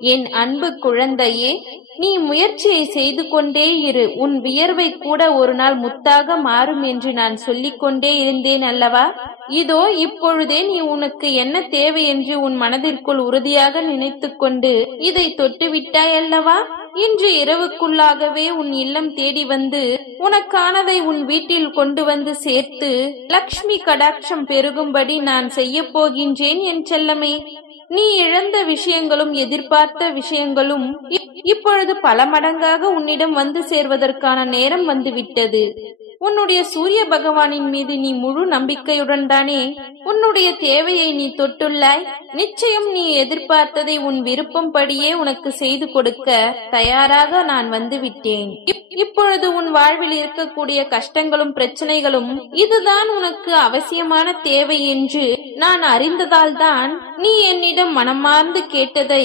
என் அன்பு குழந்தையே, நீ முயற்சியை செய்து கொண்டே இரு. உன் வியர்வை கூட ஒரு நாள் முத்தாக மாறும் என்று நான் சொல்லிக் கொண்டே இருந்தேன் அல்லவா? இதோ இப்பொழுதே நீ உனக்கு என்ன தேவை என்று உன் மனதிற்குள் உறுதியாக நினைத்து கொண்டு இதை தொட்டு விட்டாய் அல்லவா? இன்று இரவுக்குள்ளாகவே உன் இல்லம் தேடி வந்து உனக்கானதை உன் வீட்டில் கொண்டு வந்து சேர்த்து லக்ஷ்மி கடாட்சம் பெருகும்படி நான் செய்ய போகின்றேன் என் செல்லமே. நீ இழந்த விஷயங்களும் எதிர்பார்த்த விஷயங்களும் இப்பொழுது பல மடங்காக உன்னிடம் வந்து சேர்வதற்கான நேரம் வந்துவிட்டது. உன்னுடைய சூரிய பகவானின் மீது நீ முழு நம்பிக்கையுடன் தானே உன்னுடைய தேவையை நீ தொட்டுள்ளாய். நிச்சயம் நீ எதிர்பார்த்ததை உன் விருப்பம் படியே உனக்கு செய்து கொடுக்க தயாராக நான் வந்து விட்டேன். இப்பொழுது உன் வாழ்வில் இருக்கக்கூடிய கஷ்டங்களும் பிரச்சனைகளும் இதுதான் உனக்கு அவசியமான தேவை என்று நான் அறிந்ததால் தான் நீ என்னிடம் மனமார்ந்து கேட்டதை